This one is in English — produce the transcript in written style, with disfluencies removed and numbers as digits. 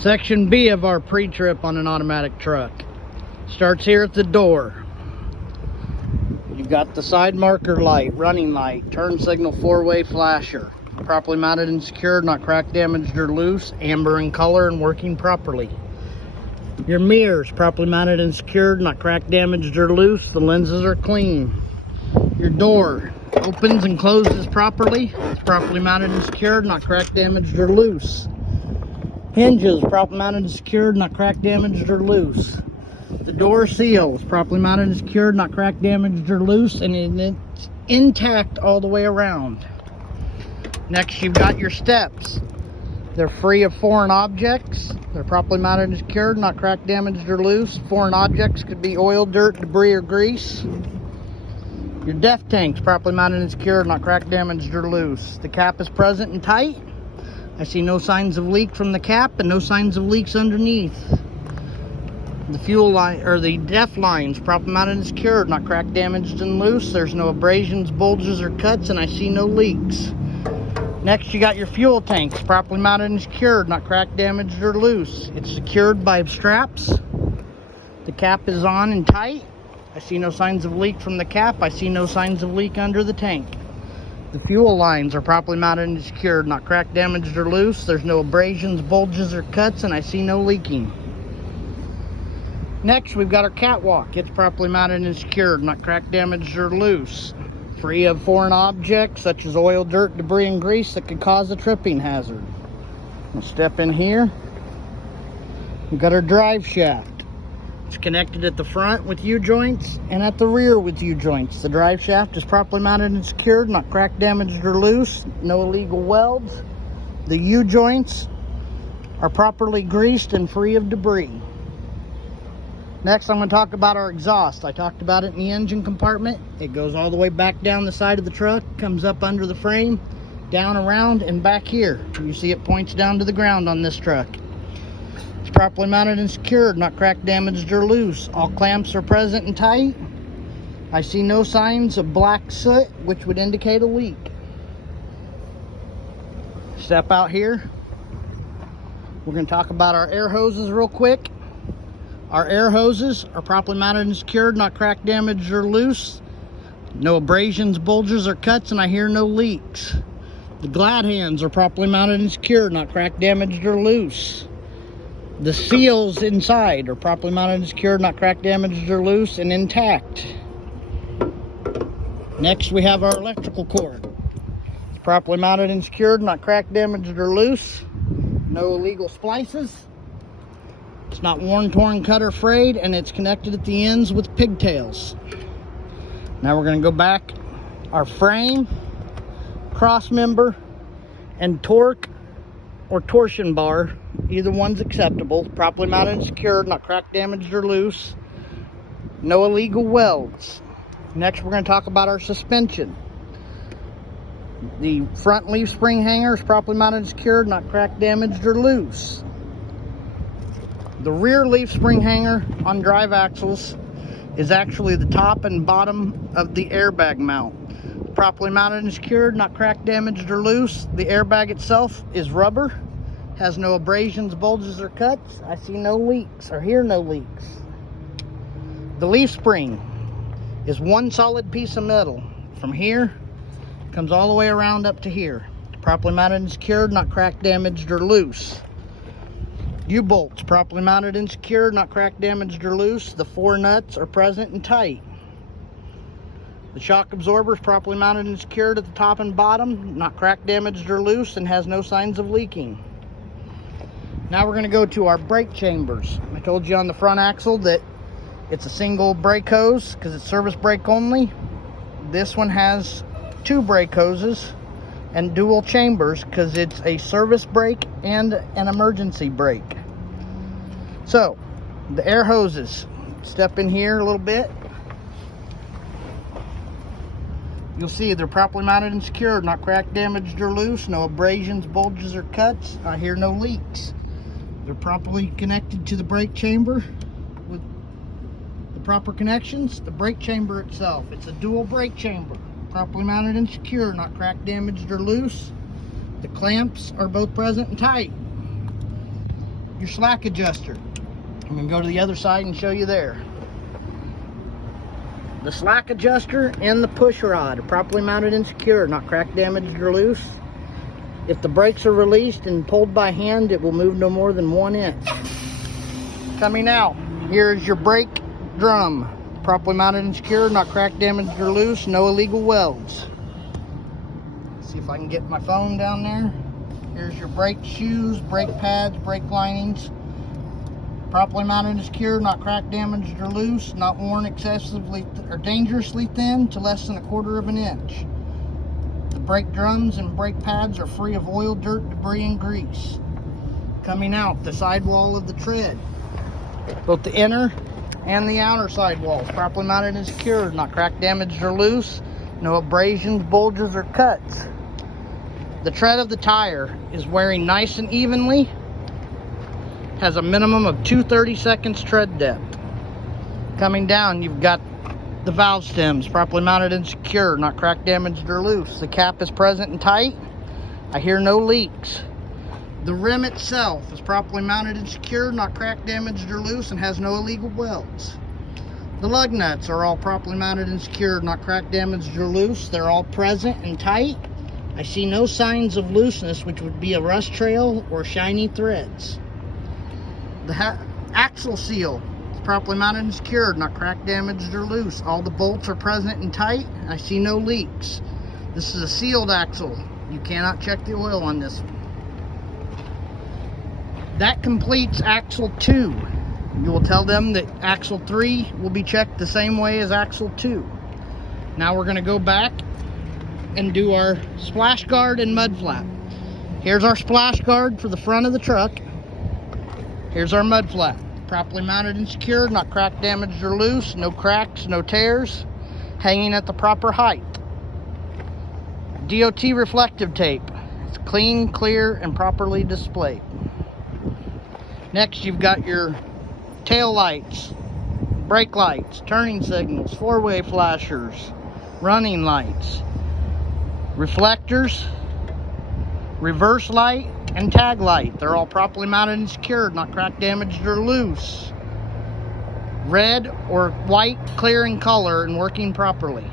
Section B of our pre-trip on an automatic truck. Starts here at the door. You've got the side marker light, running light, turn signal 4-way flasher. Properly mounted and secured, not cracked, damaged, or loose. Amber in color and working properly. Your mirrors, properly mounted and secured, not cracked, damaged, or loose. The lenses are clean. Your door opens and closes properly. It's properly mounted and secured, not cracked, damaged, or loose. Hinges, properly mounted and secured, not cracked, damaged, or loose. The door seal is properly mounted and secured, not cracked, damaged, or loose, and it's intact all the way around. Next, you've got your steps. They're free of foreign objects. They're properly mounted and secured, not cracked, damaged, or loose. Foreign objects could be oil, dirt, debris, or grease. Your def tank's properly mounted and secured, not cracked, damaged, or loose. The cap is present and tight. I see no signs of leak from the cap and no signs of leaks underneath. The fuel line, or the def lines, properly mounted and secured, not cracked, damaged, and loose. There's no abrasions, bulges, or cuts, and I see no leaks. Next, you got your fuel tanks, properly mounted and secured, not cracked, damaged, or loose. It's secured by straps. The cap is on and tight. I see no signs of leak from the cap. I see no signs of leak under the tank. The fuel lines are properly mounted and secured, not cracked, damaged, or loose. There's no abrasions, bulges, or cuts, and I see no leaking. Next, we've got our catwalk. It's properly mounted and secured, not cracked, damaged, or loose. Free of foreign objects such as oil, dirt, debris, and grease that could cause a tripping hazard. We'll step in here. We've got our drive shaft. It's connected at the front with U-joints and at the rear with U-joints. The drive shaft is properly mounted and secured, not cracked, damaged, or loose. No illegal welds. The U-joints are properly greased and free of debris. Next, I'm going to talk about our exhaust. I talked about it in the engine compartment. It goes all the way back down the side of the truck, comes up under the frame, down around, and back here. You see it points down to the ground on this truck. It's properly mounted and secured, not cracked, damaged, or loose. All clamps are present and tight. I see no signs of black soot, which would indicate a leak. Step out here. We're going to talk about our air hoses real quick. Our air hoses are properly mounted and secured, not cracked, damaged, or loose. No abrasions, bulges, or cuts, and I hear no leaks. The glad hands are properly mounted and secured, not cracked, damaged, or loose. The seals inside are properly mounted and secured, not cracked, damaged, or loose, and intact. Next, we have our electrical cord. It's properly mounted and secured, not cracked, damaged, or loose. No illegal splices. It's not worn, torn, cut, or frayed, and it's connected at the ends with pigtails. Now we're going to go back. Our frame, cross member, and torque or torsion bar, either one's acceptable. Properly mounted and secured, not cracked, damaged, or loose. No illegal welds. Next, we're going to talk about our suspension. The front leaf spring hanger is properly mounted and secured, not cracked, damaged, or loose. The rear leaf spring hanger on drive axles is actually the top and bottom of the airbag mount. Properly mounted and secured, not cracked, damaged, or loose. The airbag itself is rubber, has no abrasions, bulges, or cuts. I see no leaks or hear no leaks. The leaf spring is one solid piece of metal. From here, comes all the way around up to here. Properly mounted and secured, not cracked, damaged, or loose. U-bolts, properly mounted and secured, not cracked, damaged, or loose. The 4 nuts are present and tight. The shock absorber is properly mounted and secured at the top and bottom, not cracked, damaged, or loose, and has no signs of leaking. Now we're going to go to our brake chambers. I told you on the front axle that it's a single brake hose because it's service brake only. This one has 2 brake hoses and dual chambers because it's a service brake and an emergency brake. So, the air hoses. Step in here a little bit. You'll see they're properly mounted and secured, not cracked, damaged, or loose. No abrasions, bulges, or cuts. I hear no leaks. They're properly connected to the brake chamber with the proper connections. The brake chamber itself, it's a dual brake chamber. Properly mounted and secure, not cracked, damaged, or loose. The clamps are both present and tight. your slack adjuster. I'm going to go to the other side and show you there. The slack adjuster and the push rod are properly mounted and secure, not cracked, damaged, or loose. If the brakes are released and pulled by hand, it will move no more than 1 inch. Coming out, here's your brake drum. Properly mounted and secure, not cracked, damaged, or loose, no illegal welds. See if I can get my phone down there. Here's your brake shoes, brake pads, brake linings. Properly mounted and secure, not cracked, damaged, or loose, not worn excessively or dangerously thin to less than 1/4 of an inch. The brake drums and brake pads are free of oil, dirt, debris, and grease. Coming out, the sidewall of the tread. Both the inner and the outer sidewalls, properly mounted and secure, not cracked, damaged, or loose, no abrasions, bulges, or cuts. The tread of the tire is wearing nice and evenly, has a minimum of 2/32 tread depth. Coming down, you've got the valve stems, properly mounted and secure, not cracked, damaged, or loose. The cap is present and tight. I hear no leaks. The rim itself is properly mounted and secure, not cracked, damaged, or loose, and has no illegal welds. The lug nuts are all properly mounted and secured, not cracked, damaged, or loose. They're all present and tight. I see no signs of looseness, which would be a rust trail or shiny threads. The axle seal is properly mounted and secured, not cracked, damaged, or loose. All the bolts are present and tight. I see no leaks. This is a sealed axle. You cannot check the oil on this. That completes axle 2. You will tell them that axle 3 will be checked the same way as axle 2. Now we're going to go back and do our splash guard and mud flap. Here's our splash guard for the front of the truck. Here's our mud flap. Properly mounted and secured, not cracked, damaged, or loose. No cracks, no tears. Hanging at the proper height. DOT reflective tape. It's clean, clear, and properly displayed. Next, you've got your tail lights, brake lights, turning signals, four-way flashers, running lights, reflectors, reverse light, and tag light. They're all properly mounted and secured, not cracked, damaged, or loose. Red or white, clear in color and working properly.